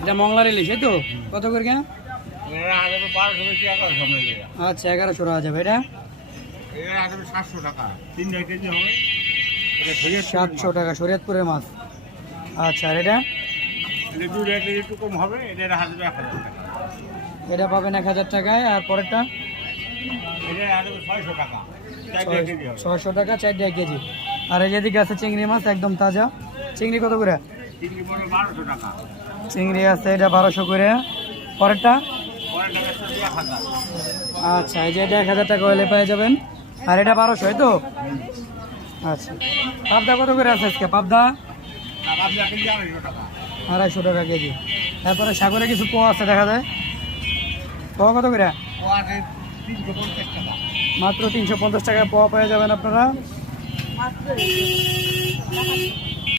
এটা মংলার ইলিশ এই তো? কত করে কেন? এটা আগে 1200 বেশি 1100 হবে। আচ্ছা 1100 টাকা যাবে। এটা এটা আগে 700 টাকা 3 কেজি হবে। এটা 700 টাকা শরীয়তপুরের মাছ। আচ্ছা আর এটা? এটা 2 কেজি একটু কম হবে। এটা হাজার 1000 টাকা। এটা পাবেন 1000 টাকায়। আর পরেরটা এটা আগে 600 টাকা 4 কেজি হবে। 600 টাকা 4 কেজি। আর এই যেদিকে আছে চিংড়ি মাছ একদম তাজা। চিংড়ি কত করে? চিংড়ি বড় 1200 টাকা। চিংড়ি আছে এটা 1200 করে। পরেরটা? পরে টাকা 1000। আচ্ছা এই যে এটা 1000 টাকা হলে পেয়ে যাবেন। আর এটা 1200 এই তো? আচ্ছা পাবদা কত করে আছে আজকে? পাবদা আর আপনি কেজি 250 টাকা। 250 টাকা কেজি। তারপরে সাগরে কিছু পোয়া আছে দেখা যায়। পোয়া কত করে? ও আগে 350 টাকা। মাত্র 350 টাকায় পোয়া পেয়ে যাবেন আপনারা।